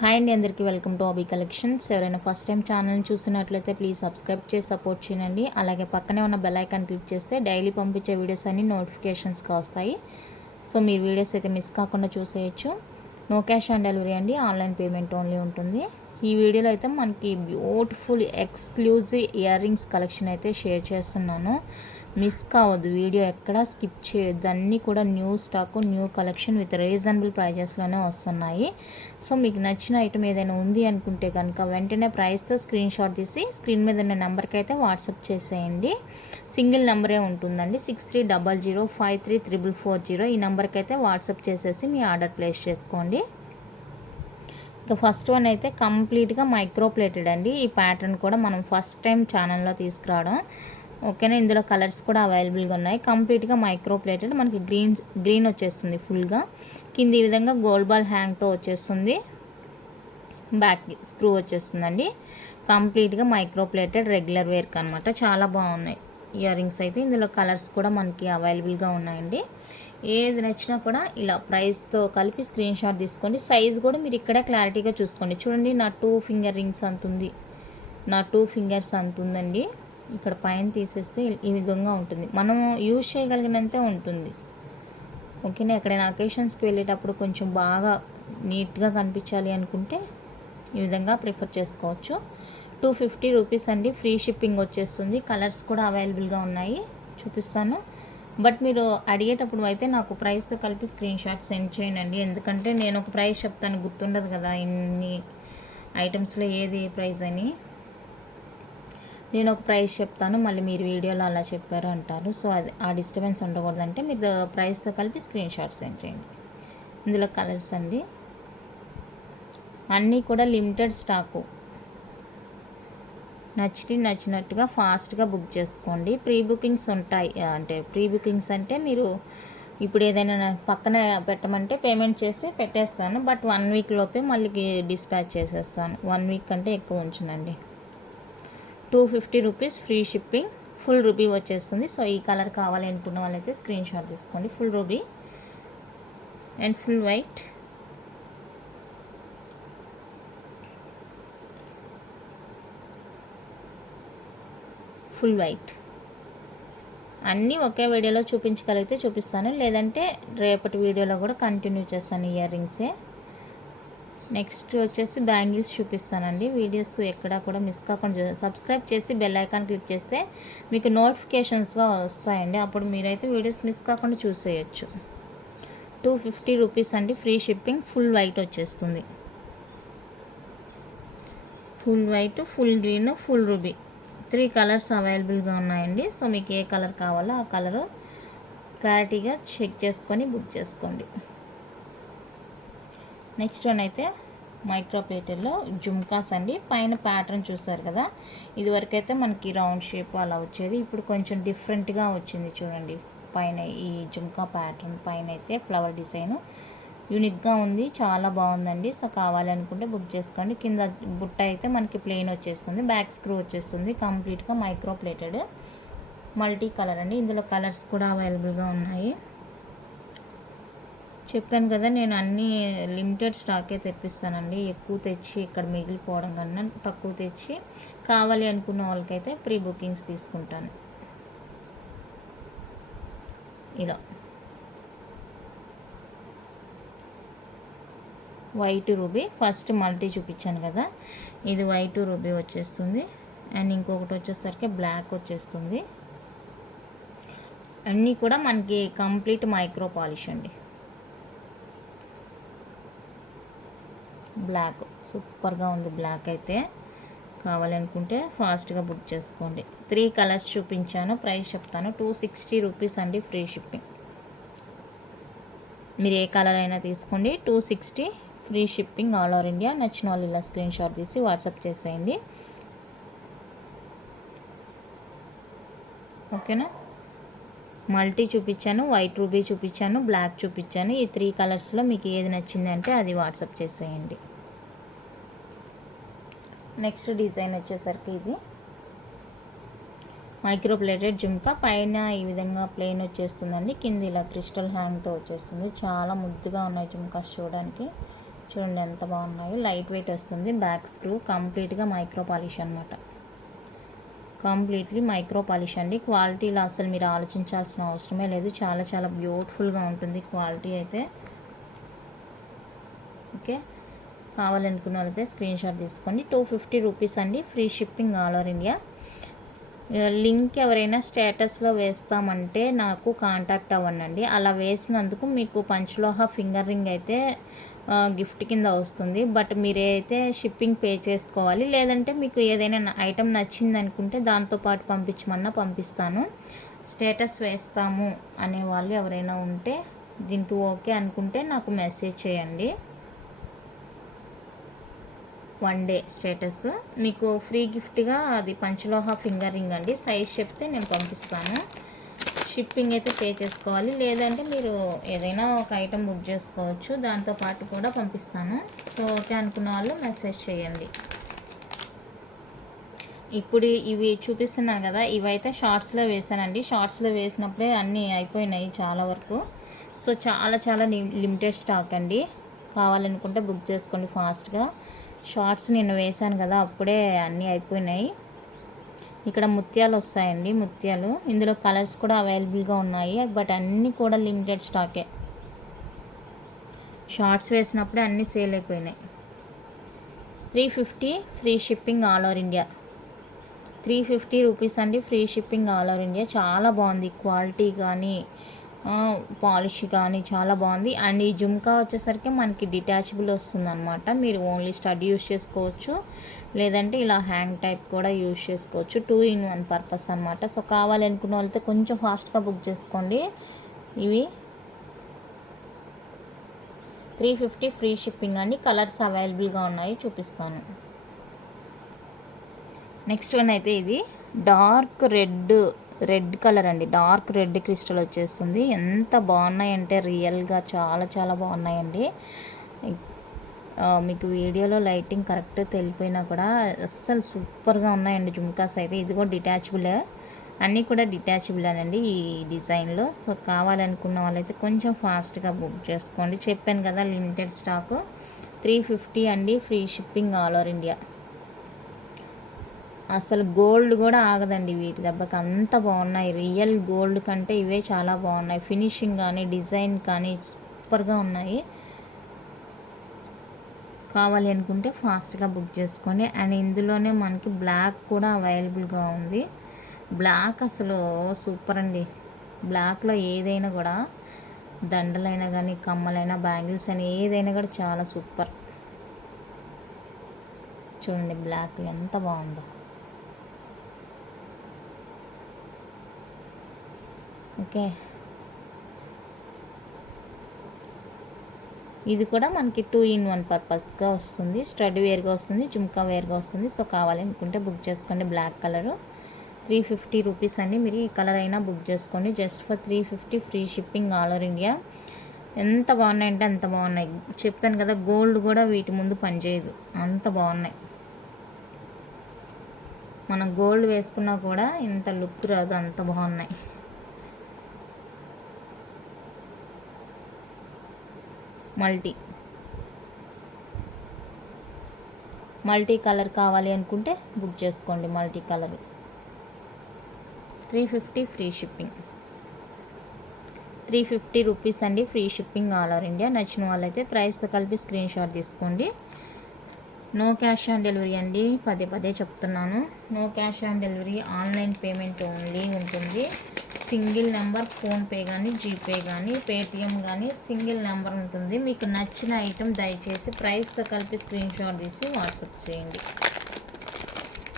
Hi అండి, అందరికీ welcome to ఆబీ collections. ఎవరైనా ఫస్ట్ టైం ఛానల్ని చూసినట్లయితే ప్లీజ్ సబ్స్క్రైబ్ చేసి సపోర్ట్ చేయండి. అలాగే పక్కనే ఉన్న బెల్ ఐకాన్ క్లిక్ చేస్తే డైలీ పంపించే వీడియోస్ అన్ని నోటిఫికేషన్స్గా వస్తాయి. సో మీరు వీడియోస్ అయితే మిస్ కాకుండా చూసేయచ్చు. నో క్యాష్ ఆన్ డెలివరీ అండి, ఆన్లైన్ పేమెంట్ ఓన్లీ ఉంటుంది. ఈ వీడియోలో అయితే మనకి beautiful exclusive ear rings collection అయితే షేర్ చేస్తున్నాను. మిస్ కావద్దు, వీడియో ఎక్కడా స్కిప్ చేయొద్దు. అన్నీ కూడా new stock, new collection with reasonable ప్రైజెస్లోనే వస్తున్నాయి. సో మీకు నచ్చిన ఐటమ్ ఏదైనా ఉంది అనుకుంటే కనుక వెంటనే ప్రైస్తో స్క్రీన్ షాట్ తీసి స్క్రీన్ మీద ఉన్న నెంబర్కి అయితే వాట్సాప్ చేసేయండి. సింగిల్ నెంబరే ఉంటుందండి, 6300533440. ఈ నెంబర్కి అయితే వాట్సాప్ చేసేసి మీ ఆర్డర్ ప్లేస్ చేసుకోండి. ఇక ఫస్ట్ వన్ అయితే కంప్లీట్గా మైక్రో ప్లేటెడ్ అండి. ఈ ప్యాటర్న్ కూడా మనం ఫస్ట్ టైం ఛానల్లో తీసుకురావడం. ఓకేనా, ఇందులో కలర్స్ కూడా అవైలబుల్గా ఉన్నాయి. కంప్లీట్గా మైక్రో ప్లేటెడ్, మనకి గ్రీన్ వచ్చేస్తుంది ఫుల్గా. కింద ఈ విధంగా గోల్డ్ బాల్ హ్యాంగ్తో వచ్చేస్తుంది, బ్యాక్ స్క్రూ వచ్చేస్తుందండి. కంప్లీట్గా మైక్రో ప్లేటెడ్ రెగ్యులర్ వేర్కి అనమాట. చాలా బాగున్నాయి ఇయర్ రింగ్స్ అయితే. ఇందులో కలర్స్ కూడా మనకి అవైలబుల్గా ఉన్నాయండి. ఏది నచ్చినా కూడా ఇలా ప్రైస్తో కలిపి స్క్రీన్ షాట్ తీసుకోండి. సైజ్ కూడా మీరు ఇక్కడే క్లారిటీగా చూసుకోండి. చూడండి, నా 2 ఫింగర్ రింగ్స్ అంతుంది, నా 2 ఫింగర్స్ అంతుందండి. ఇక్కడ పైన తీసేస్తే ఈ విధంగా ఉంటుంది, మనం యూజ్ చేయగలిగినంతే ఉంటుంది. ఓకేనా, ఎక్కడైనా అకేషన్స్కి వెళ్ళేటప్పుడు కొంచెం బాగా నీట్గా కనిపించాలి అనుకుంటే ఈ విధంగా ప్రిఫర్ చేసుకోవచ్చు. 250 రూపీస్ అండి, ఫ్రీ షిప్పింగ్ వచ్చేస్తుంది. కలర్స్ కూడా అవైలబుల్గా ఉన్నాయి, చూపిస్తాను. బట్ మీరు అడిగేటప్పుడు అయితే నాకు ప్రైస్తో కలిపి స్క్రీన్ షాట్ సెండ్ చేయండి. ఎందుకంటే నేను ఒక ప్రైస్ చెప్తాను, గుర్తుండదు కదా ఇన్ని ఐటమ్స్లో ఏది ప్రైస్ అని. నేను ఒక ప్రైస్ చెప్తాను, మళ్ళీ మీరు వీడియోలో అలా చెప్పారు అంటారు. సో అది ఆ డిస్టర్బెన్స్ ఉండకూడదంటే మీరు ప్రైస్తో కలిపి స్క్రీన్ షాట్ సెండ్ చేయండి. ఇందులో కలర్స్ అండి, అన్నీ కూడా లిమిటెడ్ స్టాకు. నచ్చినట్టుగా ఫాస్ట్గా బుక్ చేసుకోండి. ప్రీ బుకింగ్స్ ఉంటాయి, అంటే ప్రీ బుకింగ్స్ అంటే మీరు ఇప్పుడు ఏదైనా పక్కన పెట్టమంటే పేమెంట్ చేసి పెట్టేస్తాను. బట్ 1 వీక్ లోపే మళ్ళీ డిస్పాచ్ చేసేస్తాను. 1 వీక్ కంటే ఎక్కువ ఉంచునండి. 250 rupees free shipping, full ruby వచ్చేస్తుంది. సో ఈ కలర్ కావాలి అనుకున్న వాళ్ళైతే స్క్రీన్ షాట్ తీసుకోండి. Full ruby and full white. Full white అన్నీ ఒకే వీడియోలో చూపించగలిగితే చూపిస్తాను, లేదంటే రేపటి వీడియోలో కూడా కంటిన్యూ చేస్తాను ఇయర్ రింగ్సే. నెక్స్ట్ వచ్చేసి బ్యాంగిల్స్ చూపిస్తానండి. వీడియోస్ ఎక్కడా కూడా మిస్ కాకుండా సబ్స్క్రైబ్ చేసి బెల్ ఐకాన్ క్లిక్ చేస్తే మీకు నోటిఫికేషన్స్గా వస్తాయండి. అప్పుడు మీరైతే వీడియోస్ మిస్ కాకుండా చూసేయచ్చు. 250 రూపీస్ అండి, ఫ్రీ షిప్పింగ్. ఫుల్ వైట్ వచ్చేస్తుంది, full white, full green, full ruby, 3 colours అవైలబుల్గా ఉన్నాయండి. సో మీకు ఏ కలర్ కావాలో ఆ కలరు క్లారిటీగా చెక్ చేసుకొని బుక్ చేసుకోండి. నెక్స్ట్ వన్ అయితే మైక్రో ప్లేటెడ్లో జుమ్కాస్ అండి. పైన ప్యాటర్న్ చూసారు కదా, ఇదివరకైతే మనకి రౌండ్ షేప్ అలా వచ్చేది, ఇప్పుడు కొంచెం డిఫరెంట్గా వచ్చింది. చూడండి, పైన ఈ జుమ్కా ప్యాటర్న్ పైన అయితే ఫ్లవర్ డిజైన్ యూనిక్గా ఉంది, చాలా బాగుందండి. సో కావాలనుకుంటే బుక్ చేసుకోండి. కింద బుట్ట అయితే మనకి ప్లెయిన్ వచ్చేస్తుంది, బ్యాక్ స్క్రూ వచ్చేస్తుంది. కంప్లీట్గా మైక్రో ప్లేటెడ్, మల్టీ కలర్ అండి. ఇందులో కలర్స్ కూడా అవైలబుల్గా ఉన్నాయి. చెప్పాను కదా, నేను అన్నీ లిమిటెడ్ స్టాకే తెప్పిస్తానండి. ఎక్కువ తెచ్చి ఇక్కడ మిగిలిపోవడం కన్నా తక్కువ తెచ్చి కావాలి అనుకున్న వాళ్ళకైతే ప్రీ బుకింగ్స్ తీసుకుంటాను. ఇలా వైట్ రూబీ, ఫస్ట్ మల్టీ చూపించాను కదా, ఇది వైట్ రూబీ వచ్చేస్తుంది. అండ్ ఇంకొకటి వచ్చేసరికి బ్లాక్ వచ్చేస్తుంది. అన్నీ కూడా మనకి కంప్లీట్ మైక్రో పాలిష్ అండి. బ్లాక్ సూపర్గా ఉంది, బ్లాక్ అయితే కావాలనుకుంటే ఫాస్ట్గా బుక్ చేసుకోండి. 3 కలర్స్ చూపించాను, ప్రైస్ చెప్తాను. 260 రూపీస్ అండి, ఫ్రీ షిప్పింగ్. మీరు ఏ కలర్ అయినా తీసుకోండి. 260 free shipping, all over India. నచ్చిన వాళ్ళు ఇలా స్క్రీన్ షాట్ తీసి వాట్సాప్ చేసేయండి. ఓకేనా, మల్టీ చూపించాను, వైట్ రూబీ చూపించాను, బ్లాక్ చూపించాను. ఈ 3 కలర్స్లో మీకు ఏది నచ్చింది అంటే అది వాట్సాప్ చేసేయండి. నెక్స్ట్ డిజైన్ వచ్చేసరికి ఇది మైక్రో ప్లేటెడ్ జుమ్కా, పైన ఈ విధంగా ప్లెయిన్ వచ్చేస్తుందండి. కింద ఇలా క్రిస్టల్ హ్యాంగ్తో వచ్చేస్తుంది. చాలా ముద్దుగా ఉన్నాయి జుమ్కాస్ చూడడానికి. చూడండి ఎంత బాగున్నాయో. లైట్ వెయిట్ వస్తుంది. బ్యాక్ స్క్రూ కంప్లీట్గా మైక్రో పాలిష్ అనమాట. కంప్లీట్లీ మైక్రో పాలిష్ అండి. క్వాలిటీలో అసలు మీరు ఆలోచించాల్సిన అవసరమే లేదు. చాలా చాలా బ్యూటిఫుల్గా ఉంటుంది క్వాలిటీ అయితే. ఓకే, కావాలనుకున్న వాళ్ళైతే స్క్రీన్ షాట్ తీసుకోండి. 250 రూపీస్ అండి. Free shipping all over India. Link ఎవరైనా స్టేటస్లో వేస్తామంటే నాకు కాంటాక్ట్ అవ్వండి. అలా వేసినందుకు మీకు పంచలోహ ఫింగర్ రింగ్ అయితే గిఫ్ట్ కింద వస్తుంది. బట్ మీరైతే షిప్పింగ్ పే చేసుకోవాలి. లేదంటే మీకు ఏదైనా ఐటెం నచ్చింది అనుకుంటే దాంతోపాటు పంపించమన్నా పంపిస్తాను. స్టేటస్ వేస్తాము అనే వాళ్ళు ఎవరైనా ఉంటే దీనికి ఓకే అనుకుంటే నాకు మెసేజ్ చేయండి. 1 డే స్టేటస్ మీకు ఫ్రీ గిఫ్ట్గా అది పంచలోహ ఫింగర్ రింగ్ అండి. సైజ్ చెప్తే నేను పంపిస్తాను. షిప్పింగ్ అయితే పే చేసుకోవాలి. లేదంటే మీరు ఏదైనా ఒక ఐటెం బుక్ చేసుకోవచ్చు, దాంతోపాటు కూడా పంపిస్తాను. సో ఓకే అనుకున్న వాళ్ళు మెసేజ్ చేయండి. ఇప్పుడు ఇవి చూపిస్తున్నాను కదా, ఇవైతే షార్ట్స్లో వేసానండి. షార్ట్స్లో వేసినప్పుడే అన్నీ అయిపోయినాయి చాలా వరకు. సో చాలా చాలా లిమిటెడ్ స్టాక్ అండి. కావాలనుకుంటే బుక్ చేసుకోండి ఫాస్ట్గా. షార్ట్స్ నిన్న వేసాను కదా, అప్పుడే అన్నీ అయిపోయినాయి. ఇక్కడ ముత్యాలు వస్తాయండి, ముత్యాలు. ఇందులో కలర్స్ కూడా అవైలబుల్గా ఉన్నాయి, బట్ అన్నీ కూడా లిమిటెడ్ స్టాకే. షార్ట్స్ వేసినప్పుడే అన్నీ సేల్ అయిపోయినాయి. 350 free shipping all over India. 350 rupees అండి, free shipping all over India. చాలా బాగుంది క్వాలిటీ కానీ పాలిష్ కానీ చాలా బాగుంది. అండ్ ఈ జుమ్కా వచ్చేసరికి మనకి డిటాచబుల్ వస్తుంది అనమాట. మీరు ఓన్లీ స్టడ్ యూస్ చేసుకోవచ్చు, లేదంటే ఇలా హ్యాంగ్ టైప్ కూడా యూస్ చేసుకోవచ్చు. 2 in 1 పర్పస్ అనమాట. సో కావాలనుకున్న వాళ్ళతో కొంచెం ఫాస్ట్గా బుక్ చేసుకోండి. ఇవి 350 ఫ్రీ షిప్పింగ్ అండి. కలర్స్ అవైలబుల్గా ఉన్నాయి, చూపిస్తాను. నెక్స్ట్ వన్ అయితే ఇది డార్క్ రెడ్ కలర్ అండి. డార్క్ రెడ్ క్రిస్టల్ వచ్చేస్తుంది. ఎంత బాగున్నాయంటే రియల్గా చాలా చాలా బాగున్నాయండి. మీకు వీడియోలో లైటింగ్ కరెక్ట్ తెలిపోయినా కూడా అస్సలు సూపర్గా ఉన్నాయండి జుమ్కాస్ అయితే. ఇది కూడా డిటాచబుల్, అన్నీ కూడా డిటాచబుల్ అనండి ఈ డిజైన్లో. సో కావాలనుకున్న వాళ్ళైతే కొంచెం ఫాస్ట్గా బుక్ చేసుకోండి. చెప్పాను కదా లిమిటెడ్ స్టాక్. 350 అండి, free shipping all over India. అసలు గోల్డ్ కూడా ఆగదండి వీటి దెబ్బకి, అంత బాగున్నాయి. రియల్ గోల్డ్ కంటే ఇవే చాలా బాగున్నాయి. ఫినిషింగ్ కానీ డిజైన్ కానీ సూపర్గా ఉన్నాయి. కావాలి అనుకుంటే ఫాస్ట్గా బుక్ చేసుకోండి. అండ్ ఇందులోనే మనకి బ్లాక్ కూడా అవైలబుల్గా ఉంది. బ్లాక్ అసలు సూపర్ అండి. బ్లాక్లో ఏదైనా కూడా దండలైనా కానీ కమ్మలైనా బ్యాంగిల్స్ అయినా ఏదైనా కూడా చాలా సూపర్. చూడండి బ్లాక్ ఎంత బాగుందో. ఓకే, ఇది కూడా మనకి 2 in 1 పర్పస్గా వస్తుంది. స్టడ్ వేర్గా వస్తుంది, జుమ్కా వేర్గా వస్తుంది. సో కావాలనుకుంటే బుక్ చేసుకోండి. బ్లాక్ కలరు 350 రూపీస్ అండి. మీరు ఈ కలర్ అయినా బుక్ చేసుకోండి. Just for 350 free shipping all over India. ఎంత బాగున్నాయంటే అంత బాగున్నాయి. చెప్పాను కదా గోల్డ్ కూడా వీటి ముందు పనిచేయదు, అంత బాగున్నాయి. మనం గోల్డ్ వేసుకున్నా కూడా ఇంత లుక్ రాదు, అంత బాగున్నాయి. మల్టీ కలర్ కావాలి అనుకుంటే బుక్ చేసుకోండి. Multi colour 350 free shipping. 350 rupees అండి, free shipping all over India. నచ్చిన వాళ్ళైతే ప్రైస్తో కలిపి స్క్రీన్ షాట్ తీసుకోండి. నో క్యాష్ ఆన్ డెలివరీ అండి, పదే చెప్తున్నాను. No cash on delivery, online payment only ఉంటుంది. సింగిల్ నెంబర్ ఫోన్పే కానీ జీపే కానీ పేటిఎం కానీ సింగిల్ నెంబర్ ఉంటుంది. మీకు నచ్చిన ఐటెం దయచేసి ప్రైస్తో కలిపి స్క్రీన్ షాట్ తీసి వాట్సాప్ చేయండి.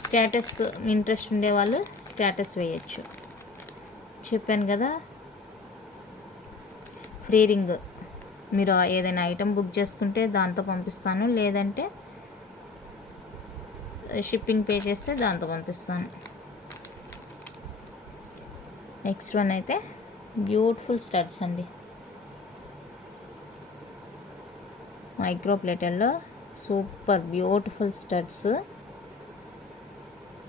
స్టేటస్ ఇంట్రెస్ట్ ఉండేవాళ్ళు స్టేటస్ వేయచ్చు. చెప్పాను కదా ఫ్రీ రింగ్, మీరు ఏదైనా ఐటెం బుక్ చేసుకుంటే దాంతో పంపిస్తాను, లేదంటే షిప్పింగ్ పే చేస్తే దాంతో పంపిస్తాను. నెక్స్ట్ వన్ అయితే బ్యూటిఫుల్ స్టడ్స్ అండి. మైక్రో ప్లేటర్లో super beautiful studs.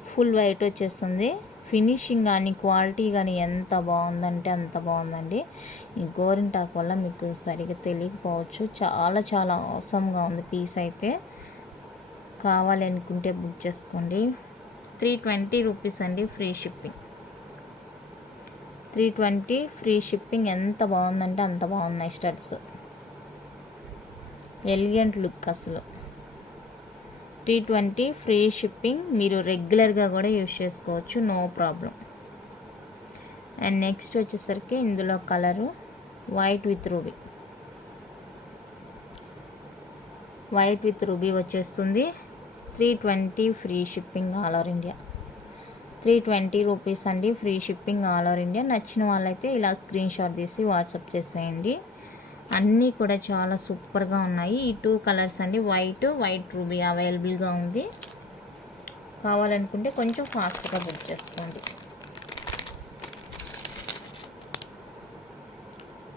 Full white వచ్చేస్తుంది. ఫినిషింగ్ కానీ క్వాలిటీ కానీ ఎంత బాగుందంటే అంత బాగుందండి. ఈ గోరింటాకు వల్ల మీకు సరిగ్గా తెలియకపోవచ్చు, చాలా చాలా అవసరంగా ఉంది పీస్ అయితే. కావాలి అనుకుంటే బుక్ చేసుకోండి. 320 రూపీస్ అండి, ఫ్రీ షిప్పింగ్. 320 free shipping. ఎంత బాగుందంటే అంత బాగున్నాయి స్టడ్స్. ఎలిగెంట్ లుక్ అసలు. 320 ఫ్రీ షిప్పింగ్. మీరు రెగ్యులర్గా కూడా యూజ్ చేసుకోవచ్చు, నో ప్రాబ్లం. అండ్ నెక్స్ట్ వచ్చేసరికి ఇందులో colour white with ruby. White with ruby వచ్చేస్తుంది. 320 free shipping all over India. 320 rupees అండి, free shipping all over India. నచ్చిన వాళ్ళైతే ఇలా స్క్రీన్ షాట్ తీసి వాట్సాప్ చేసేయండి. అన్నీ కూడా చాలా సూపర్గా ఉన్నాయి. ఈ 2 కలర్స్ అండి, వైట్ రూబీ అవైలబుల్గా ఉంది. కావాలనుకుంటే కొంచెం ఫాస్ట్గా బుక్ చేసుకోండి.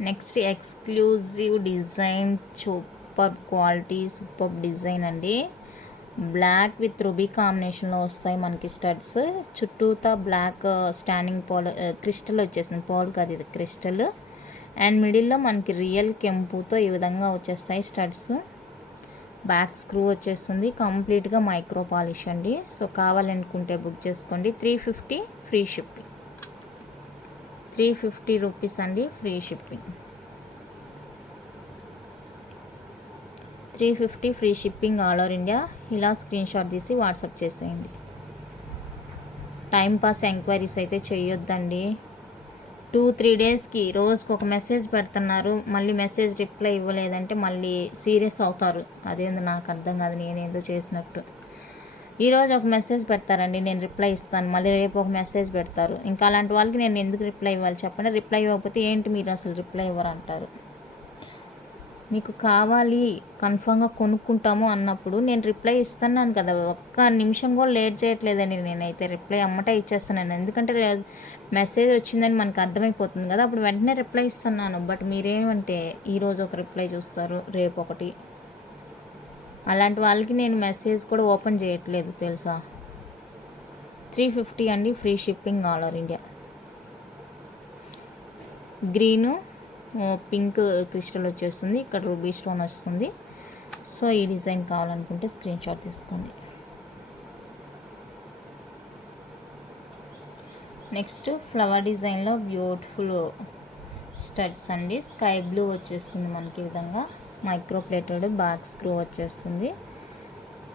Next exclusive design, super quality, super design అండి. బ్లాక్ విత్ రూబీ కాంబినేషన్లో వస్తాయి మనకి స్టడ్స్. చుట్టూతా బ్లాక్ స్టాండింగ్ పోల్ క్రిస్టల్ వచ్చేసింది. పోల్ కాదు, ఇది క్రిస్టల్. అండ్ మిడిల్లో మనకి రియల్ కెంపుతో ఈ విధంగా వచ్చేస్తాయి స్టడ్స్. బ్యాక్ స్క్రూ వచ్చేస్తుంది. కంప్లీట్గా మైక్రో పాలిష్ అండి. సో కావాలనుకుంటే బుక్ చేసుకోండి. 350 ఫ్రీ షిప్పింగ్. 350 రూపీస్ అండి, free shipping. 350 free shipping all over India. ఇలా స్క్రీన్ షాట్ తీసి వాట్సాప్ చేసేయండి. టైంపాస్ ఎంక్వైరీస్ అయితే చేయొద్దండి. 2-3 డేస్కి రోజుకు ఒక మెసేజ్ పెడుతున్నారు, మళ్ళీ మెసేజ్ రిప్లై ఇవ్వలేదంటే మళ్ళీ సీరియస్ అవుతారు. అదేందో నాకు అర్థం కాదు, నేనేందో చేసినట్టు. ఈరోజు ఒక మెసేజ్ పెడతారండి, నేను రిప్లై ఇస్తాను, మళ్ళీ రేపు ఒక మెసేజ్ పెడతారు. ఇంకా అలాంటి వాళ్ళకి నేను ఎందుకు రిప్లై ఇవ్వాలి చెప్పండి. రిప్లై ఇవ్వకపోతే ఏంటి మీరు అసలు రిప్లై ఇవ్వరు అంటారు. మీకు కావాలి కన్ఫామ్గా కొనుక్కుంటాము అన్నప్పుడు నేను రిప్లై ఇస్తున్నాను కదా, ఒక్క నిమిషం కూడా లేట్ చేయట్లేదండి. నేనైతే రిప్లై అమ్మటే ఇచ్చేస్తున్నాను. ఎందుకంటే మెసేజ్ వచ్చిందని మనకు అర్థమైపోతుంది కదా, అప్పుడు వెంటనే రిప్లై ఇస్తున్నాను. బట్ మీరేమంటే ఈరోజు ఒక రిప్లై చూస్తారు, రేపు ఒకటి. అలాంటి వాళ్ళకి నేను మెసేజ్ కూడా ఓపెన్ చేయట్లేదు తెలుసా. 350 అండి, free shipping all over India. Green pink crystal వచ్చేస్తుంది, ఇక్కడ రూబీ స్టోన్ వస్తుంది. సో ఈ డిజైన్ కావాలనుకుంటే స్క్రీన్ షాట్ తీసుకోండి. నెక్స్ట్ ఫ్లవర్ డిజైన్లో బ్యూటిఫుల్ స్టడ్స్ అండి. స్కై బ్లూ వచ్చేస్తుంది మనకి ఈ విధంగా. మైక్రో ప్లేటెడ్ బ్యాక్ స్క్రూ వచ్చేస్తుంది.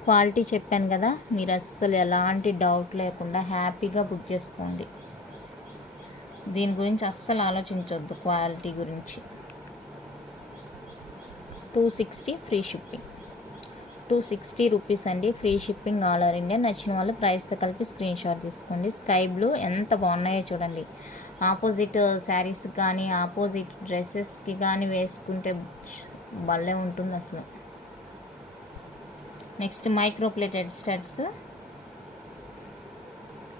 క్వాలిటీ చెప్పాను కదా, మీరు అస్సలు ఎలాంటి డౌట్ లేకుండా హ్యాపీగా బుక్ చేసుకోండి. దీని గురించి అస్సలు ఆలోచించవద్దు, క్వాలిటీ గురించి. 260 ఫ్రీ షిప్పింగ్. 260 రూపీస్ అండి, free shipping all over India. నచ్చిన వాళ్ళు ప్రైస్తో కలిపి స్క్రీన్ షాట్ తీసుకోండి. స్కై బ్లూ ఎంత బాగున్నాయో చూడండి. ఆపోజిట్ శారీస్ కానీ ఆపోజిట్ డ్రెస్సెస్కి కానీ వేసుకుంటే భలే ఉంటుంది అసలు. Next micro plated studs,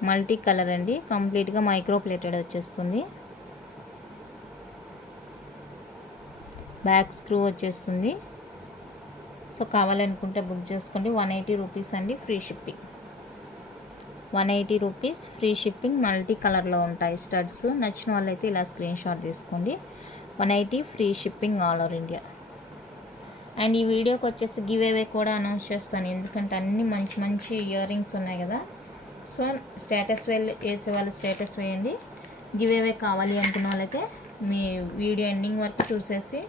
multi colour అండి, కంప్లీట్గా మైక్రో ప్లేటెడ్ వచ్చేస్తుంది. బ్యాక్ స్క్రూ వచ్చేస్తుంది. సో కావాలనుకుంటే బుక్ చేసుకోండి. 180 రూపీస్ అండి, free shipping. 180 rupees free shipping. Multi కలర్లో ఉంటాయి స్టడ్స్. నచ్చిన వాళ్ళైతే ఇలా స్క్రీన్ షాట్ తీసుకోండి. 180 free shipping all over India. And ఈ వీడియోకి వచ్చేసి గివ్ అవే కూడా అనౌన్స్ చేస్తాను, ఎందుకంటే అన్ని మంచి మంచి ఇయర్ రింగ్స్ ఉన్నాయి కదా. సో స్టేటస్ వేసే వాళ్ళు స్టేటస్ వేయండి. గివ్ అవే కావాలి అనుకున్న వాళ్ళైతే మీ వీడియో ఎండింగ్ వరకు చూసేసి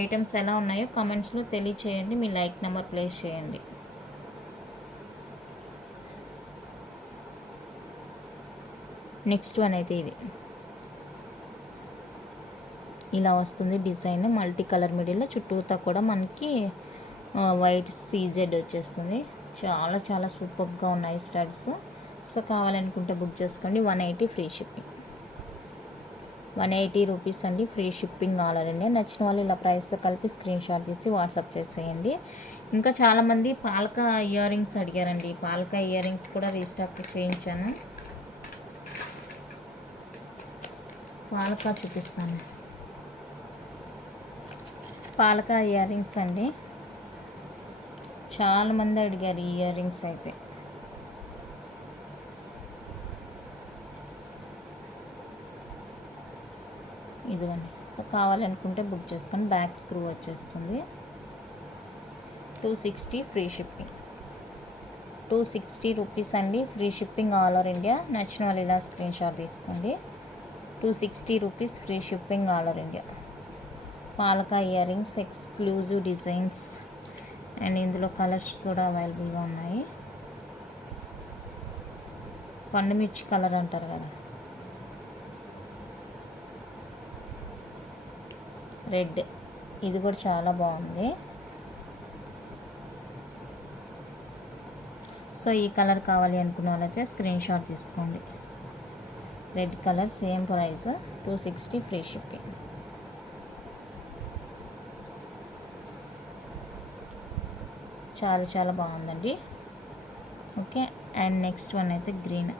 ఐటమ్స్ ఎలా ఉన్నాయో కామెంట్స్లో తెలియచేయండి. మీ లైక్ నెంబర్ ప్లేస్ చేయండి. నెక్స్ట్ వన్ అయితే ఇది ఇలా వస్తుంది డిజైన్. మల్టీ కలర్ మిడిల్లో చుట్టూతా కూడా మనకి వైట్ సీజెడ్ వచ్చేస్తుంది. చాలా చాలా సూపర్గా ఉన్నాయి స్టడ్స్. సో కావాలనుకుంటే బుక్ చేసుకోండి. 180 ఫ్రీ షిప్పింగ్. 180 రూపీస్ అండి, free shipping all over India. నచ్చిన వాళ్ళు ఇలా ప్రైస్తో కలిపి స్క్రీన్ షాట్ తీసి వాట్సాప్ చేసేయండి. ఇంకా చాలామంది పాలకా ఇయర్ రింగ్స్ అడిగారండి. పాలకా ఇయర్ రింగ్స్ కూడా రీస్టాక్ చేయించాను. పాలకా చూపిస్తాను. పాలకా ఇయర్ రింగ్స్ అండి, చాలామంది అడిగారు ఈ ఇయర్ రింగ్స్ అయితే. ఇదిగోండి. సో కావాలనుకుంటే బుక్ చేసుకొని బ్యాక్ స్క్రూ వచ్చేస్తుంది. 260 ఫ్రీ షిప్పింగ్. 260 రూపీస్ అండి, free shipping all over India. నచ్చిన వాళ్ళు ఇలా స్క్రీన్ షాట్ తీసుకోండి. 260 rupees free shipping all over India. Palaka ear rings, exclusive designs and ఇందులో కలర్స్ కూడా అవైలబుల్గా ఉన్నాయి. పండు మిర్చి కలర్ అంటారు కదా, రెడ్, ఇది కూడా చాలా బాగుంది. సో ఈ కలర్ కావాలి అనుకున్న వాళ్ళైతే స్క్రీన్ షాట్ తీసుకోండి. Red colour, same price, 260 free shipping. చాలా చాలా బాగుందండి. ఓకే, అండ్ నెక్స్ట్ వన్ అయితే green.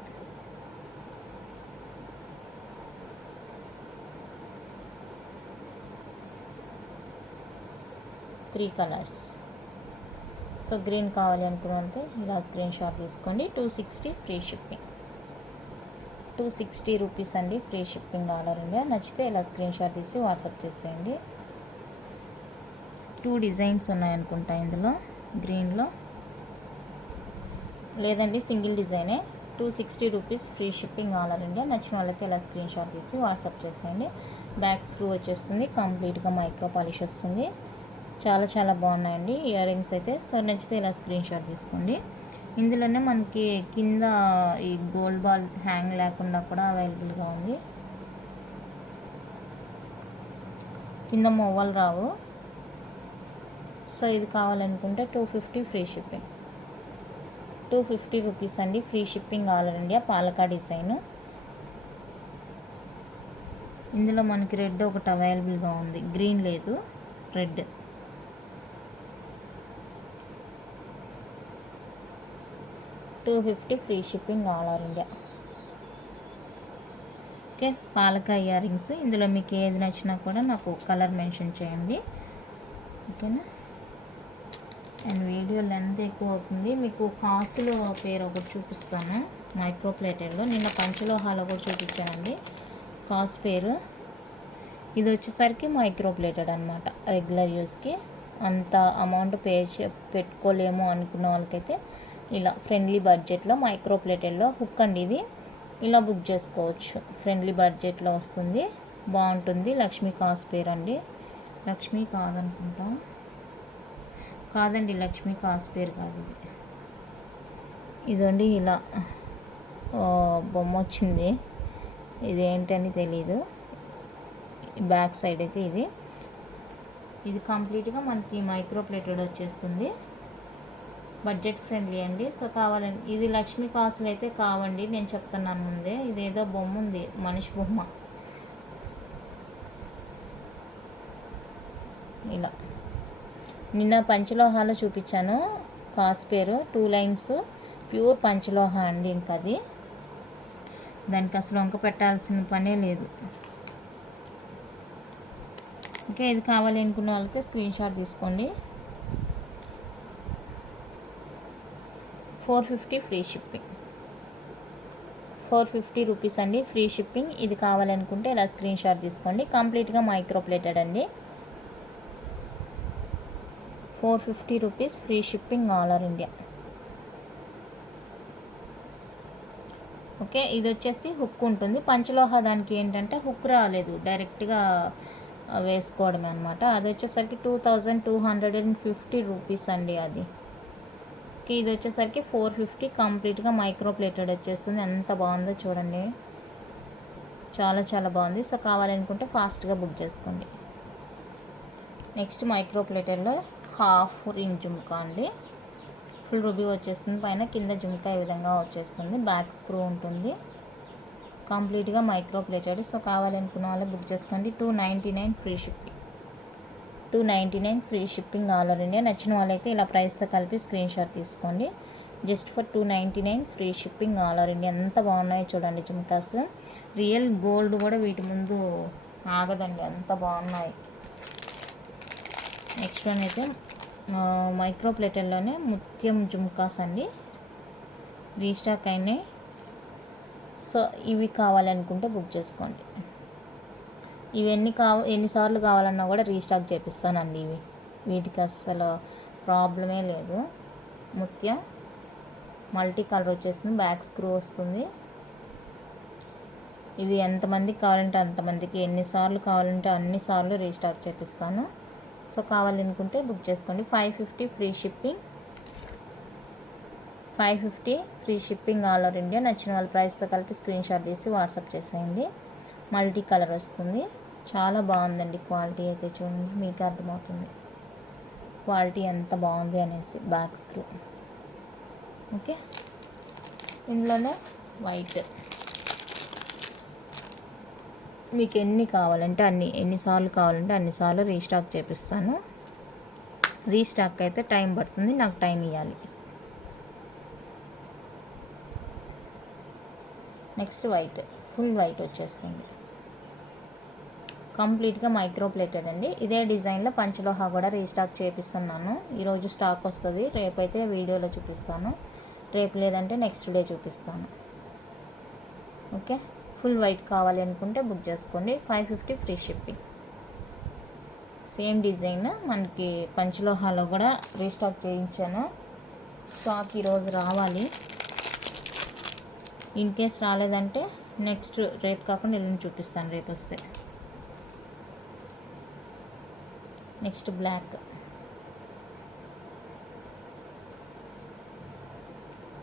Three colours. So green కావాలి అనుకున్నంటే ఇలా స్క్రీన్ షాట్ తీసుకోండి. 260 ఫ్రీ షిప్పింగ్. 260 రూపీస్ అండి, free shipping all over India. నచ్చితే ఇలా స్క్రీన్ షాట్ తీసి వాట్సాప్ చేసేయండి. 2 డిజైన్స్ ఉన్నాయనుకుంటా ఇందులో, గ్రీన్లో, లేదండి సింగిల్ డిజైనే. 260 rupees free shipping all over India. నచ్చిన వాళ్ళైతే ఇలా స్క్రీన్ షాట్ తీసి వాట్సాప్ చేసేయండి. బ్యాక్ స్క్రూ వచ్చేస్తుంది, కంప్లీట్గా మైక్రో పాలిష్ వస్తుంది. చాలా చాలా బాగున్నాయండి ఇయర్ రింగ్స్ అయితే. సో నచ్చితే ఇలా స్క్రీన్ షాట్ తీసుకోండి. ఇందులోనే మనకి కింద ఈ గోల్డ్ బాల్ హ్యాంగ్ లేకుండా కూడా అవైలబుల్గా ఉంది. కింద మొవ్వలు రావు. సో ఇది కావాలనుకుంటే 250 ఫ్రీ షిప్పింగ్. 250 రూపీస్ అండి, free shipping all over India. Palaka design. ఇందులో మనకి రెడ్ ఒకటి అవైలబుల్గా ఉంది, గ్రీన్ లేదు, red. $250 free shipping all over India. Okay, Palaka ear rings. ఇందులో మీకు ఏది నచ్చినా కూడా నాకు కలర్ మెన్షన్ చేయండి, ఓకేనా. అండ్ వీడియో లెంత్ ఎక్కువ అవుతుంది. మీకు కాసులో పేరు ఒకటి చూపిస్తాను, మైక్రో ప్లేటెడ్లో. నిన్న పంచలోహాలో కూడా చూపించానండి కాసు పేరు. ఇది వచ్చేసరికి మైక్రో ప్లేటెడ్ అనమాట. రెగ్యులర్ యూస్కి అంత అమౌంట్ పెట్టుకోలేము అనుకున్న వాళ్ళకైతే ఇలా ఫ్రెండ్లీ బడ్జెట్లో మైక్రో ప్లేటెడ్లో హుక్ అండి ఇది. ఇలా బుక్ చేసుకోవచ్చు, ఫ్రెండ్లీ బడ్జెట్లో వస్తుంది, బాగుంటుంది. లక్ష్మీ కాసు పేరు అండి. లక్ష్మీ కాదనుకుంటా, కాదండి లక్ష్మీ కాసు పేరు కాదు ఇది. ఇదండి ఇలా బొమ్మ వచ్చింది, ఇదేంటని తెలీదు. బ్యాక్ సైడ్ అయితే ఇది కంప్లీట్గా మనకి మైక్రో ప్లేటెడ్ వచ్చేస్తుంది. బడ్జెట్ ఫ్రెండ్లీ అండి. సో కావాలండి, ఇది లక్ష్మీ కాసులు అయితే కావండి, నేను చెప్తున్నాను ముందే. ఇదేదో బొమ్మ ఉంది, మనిషి బొమ్మ. ఇలా నిన్న పంచలోహాలో చూపించాను కాసు పేరు. 2 లైన్స్ ప్యూర్ పంచలోహ అండి. ఇంకా అది దానికి అసలు వంక పెట్టాల్సిన పనే లేదు. ఓకే, ఇది కావాలి అనుకున్న వాళ్ళకి స్క్రీన్ షాట్ తీసుకోండి. 450 ఫ్రీ షిప్పింగ్. 450 రూపీస్ అండి, ఫ్రీ షిప్పింగ్. ఇది కావాలనుకుంటే ఇలా స్క్రీన్ షాట్ తీసుకోండి. కంప్లీట్గా మైక్రో ప్లేటెడ్ అండి. 450 rupees, free shipping all over India. Okay, ఇది వచ్చేసి హుక్ ఉంటుంది. పంచలోహ దానికి ఏంటంటే హుక్ రాలేదు, డైరెక్ట్గా వేసుకోవడమే అనమాట. అది వచ్చేసరికి 2250 రూపీస్ అండి అది. ఓకే, ఇది వచ్చేసరికి 450, కంప్లీట్గా మైక్రో ప్లేటెడ్ వచ్చేస్తుంది. ఎంత బాగుందో చూడండి, చాలా చాలా బాగుంది. సో కావాలనుకుంటే ఫాస్ట్గా బుక్ చేసుకోండి. నెక్స్ట్ మైక్రో ప్లేటెడ్లో హాఫ్ రింగ్ జుమ్కా అండి. ఫుల్ రూబీ వచ్చేస్తుంది, పైన కింద జుమ్కా ఈ విధంగా వచ్చేస్తుంది. బ్యాక్ స్క్రూ ఉంటుంది, కంప్లీట్గా మైక్రో ప్లేటెడ్. సో కావాలనుకున్న వాళ్ళు బుక్ చేసుకోండి. 299 free shipping. 299 free shipping all over India. నచ్చిన వాళ్ళైతే ఇలా ప్రైస్తో కలిపి స్క్రీన్ షాట్ తీసుకోండి. Just for 299 free shipping all over India. ఎంత బాగున్నాయో చూడండి జుమ్కాస్. రియల్ గోల్డ్ కూడా వీటి ముందు ఆగదండి, అంత బాగున్నాయి. నెక్స్ట్ వన్ అయితే మైక్రో ప్లేటెడ్లోనే ముత్యం జుమ్కాస్ అండి, రీస్టాక్ అయినాయి. సో ఇవి కావాలనుకుంటే బుక్ చేసుకోండి. ఎన్నిసార్లు కావాలన్నా కూడా రీస్టాక్ చేపిస్తానండి. వీటికి అస్సలు ప్రాబ్లమే లేదు. ముత్యం మల్టీ కలర్ వచ్చేస్తుంది, బ్యాక్ స్క్రూ వస్తుంది. ఇవి ఎంతమందికి కావాలంటే అంతమందికి, ఎన్నిసార్లు కావాలంటే అన్నిసార్లు రీస్టాక్ చేపిస్తాను. సో కావాలనుకుంటే బుక్ చేసుకోండి. 550 free shipping, 550 free shipping all over India. నచ్చిన వాళ్ళ ప్రైస్తో కలిపి స్క్రీన్ షాట్ తీసి వాట్సాప్ చేసేయండి. మల్టీ కలర్ వస్తుంది, చాలా బాగుందండి. క్వాలిటీ అయితే చూడండి, మీకు అర్థమవుతుంది క్వాలిటీ ఎంత బాగుంది అనేసి. Back screw okay. ఇందులోనే వైట్, మీకు కావాలంటే ఎన్నిసార్లు కావాలంటే అన్నిసార్లు రీస్టాక్ చేపిస్తాను. రీస్టాక్ అయితే టైం పడుతుంది, నాకు టైం ఇవ్వాలి. నెక్స్ట్ వైట్, ఫుల్ వైట్ వచ్చేస్తుంది, కంప్లీట్గా మైక్రో ప్లేటెడ్ అండి. ఇదే డిజైన్లో పంచలోహా కూడా రీస్టాక్ చేపిస్తున్నాను. ఈరోజు స్టాక్ వస్తుంది, రేపైతే వీడియోలో చూపిస్తాను, రేపు లేదంటే నెక్స్ట్ డే చూపిస్తాను. ఓకే, ఫుల్ వైట్ కావాలి అనుకుంటే బుక్ చేసుకోండి. 550 ఫ్రీ షిప్పింగ్. సేమ్ డిజైన్ మనకి పంచలోహాలో కూడా రీస్టాక్ చేయించాను. స్టాక్ ఈరోజు రావాలి. ఇన్ కేస్ రాలేదంటే నెక్స్ట్ రేపు కాకుండా ఎల్లుండి చూపిస్తాను, రేపు వస్తే. నెక్స్ట్ బ్లాక్,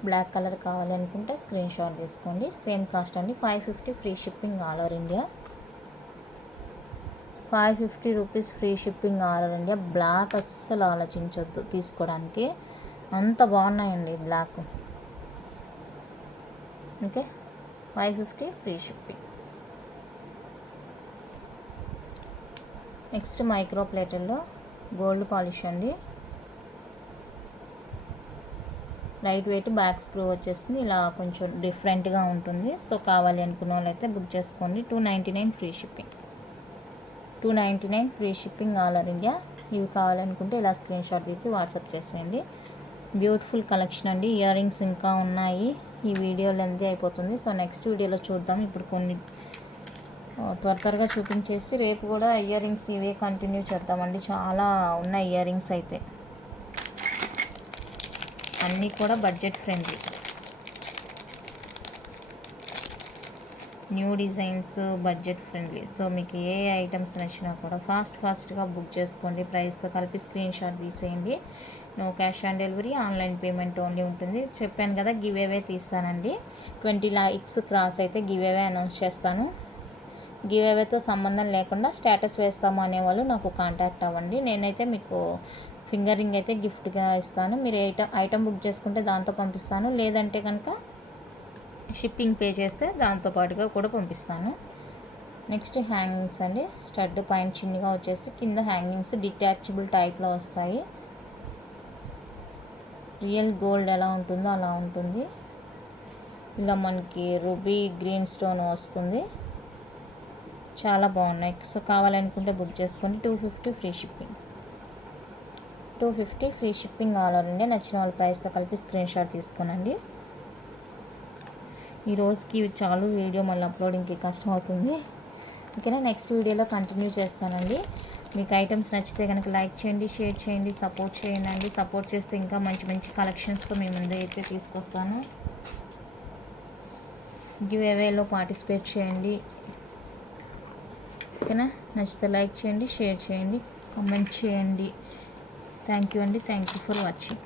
బ్లాక్ కలర్ కావాలి అనుకుంటే స్క్రీన్ షాట్ తీసుకోండి. సేమ్ కాస్ట్ అండి, 550 free shipping all over India. 550 rupees free shipping all over India. Black అస్సలు ఆలోచించొద్దు తీసుకోవడానికి, అంత బాగున్నాయండి black. Okay, 550 free shipping. Next micro ప్లేటర్లో గోల్డ్ పాలిష్ అండి. లైట్ వెయిట్, బ్యాక్ స్క్రూ వచ్చేస్తుంది, ఇలా కొంచెం డిఫరెంట్గా ఉంటుంది. సో కావాలి అనుకున్న వాళ్ళైతే బుక్ చేసుకోండి. 299 free shipping, 299 free shipping all over India. ఇవి కావాలనుకుంటే ఇలా స్క్రీన్ షాట్ తీసి వాట్సాప్ చేసేయండి. బ్యూటిఫుల్ కలెక్షన్ అండి. ఇయర్ రింగ్స్ ఇంకా ఉన్నాయి. ఈ వీడియో లెంత్ అయిపోతుంది, సో నెక్స్ట్ వీడియోలో చూద్దాం. ఇప్పుడు కొన్ని త్వరగా చూపించేసి రేపు కూడా ఇయర్ రింగ్స్ ఇవే కంటిన్యూ చేద్దామండి. చాలా ఉన్నాయి ఇయర్ రింగ్స్ అయితే, అన్నీ కూడా budget friendly, new designs, budget friendly. So మీకు ఏ ఐటమ్స్ నచ్చినా కూడా ఫాస్ట్గా బుక్ చేసుకోండి. ప్రైస్తో కలిపి స్క్రీన్ షాట్ తీసేయండి. No cash on delivery, online payment only ఉంటుంది. చెప్పాను కదా, గివ్ అవే తీస్తానండి. 20 likes క్రాస్ అయితే గివ్ అవే అనౌన్స్ చేస్తాను. గివ్ అవేతో సంబంధం లేకుండా స్టేటస్ వేస్తాము అనేవాళ్ళు నాకు కాంటాక్ట్ అవ్వండి. నేనైతే మీకు ఫింగర్ రింగ్ అయితే గిఫ్ట్గా ఇస్తాను. మీరు ఐటమ్ బుక్ చేసుకుంటే దాంతో పంపిస్తాను, లేదంటే కనుక షిప్పింగ్ పే చేస్తే దాంతో పాటుగా కూడా పంపిస్తాను. నెక్స్ట్ హ్యాంగింగ్స్ అండి. స్టడ్ పైన చిన్నగా వచ్చేసి కింద హ్యాంగింగ్స్ డిటాచబుల్ టైప్లో వస్తాయి. రియల్ గోల్డ్ ఎలా ఉంటుందో అలా ఉంటుంది. ఇలా మనకి రూబీ గ్రీన్ స్టోన్ వస్తుంది, చాలా బాగున్నాయి. సో కావాలనుకుంటే బుక్ చేసుకోండి. 250 free shipping, 250 free shipping all over India. నచ్చిన వాళ్ళ ప్రైస్తో కలిపి స్క్రీన్ షాట్ తీసుకోనండి. ఈ రోజుకి చాలు, వీడియో మళ్ళీ అప్లోడింగ్కి కష్టం అవుతుంది. ఓకేనా, నెక్స్ట్ వీడియోలో కంటిన్యూ చేస్తానండి. మీకు ఐటమ్స్ నచ్చితే కనుక లైక్ చేయండి, షేర్ చేయండి, సపోర్ట్ చేయండి. సపోర్ట్ చేస్తే ఇంకా మంచి మంచి కలెక్షన్స్తో మీ ముందు అయితే తీసుకొస్తాను. గివ్ అవేలో పార్టిసిపేట్ చేయండి. ఓకేనా, నచ్చితే లైక్ చేయండి, షేర్ చేయండి, కామెంట్ చేయండి. థ్యాంక్ యూ అండి, థ్యాంక్ యూ ఫర్ వాచింగ్.